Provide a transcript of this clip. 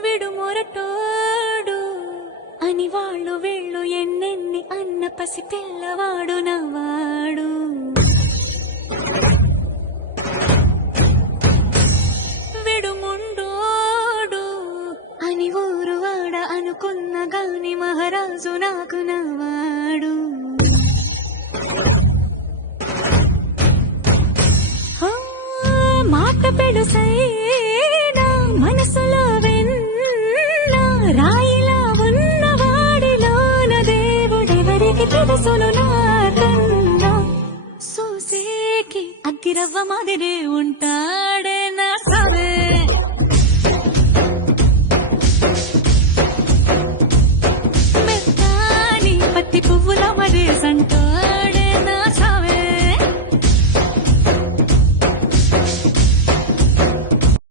విడుమొరటోడు అని వాళ్ళు వీళ్ళు ఎన్నెన్ని అన్న పసి పిల్లవాడు నవ్వాడు. విడుముండోడు అని ఊరు వాడ అనుకున్న గాని మహారాజు నాకు నవ్వాడు. మాట పెడుసైనా మనసులో వెన్న రాయిలా ఉన్నవాడిలోన దేవుడెవరికి తెలుసును నాకన్నా. సూసేకి అగ్గిరవ్వ మాదిరే ఉంట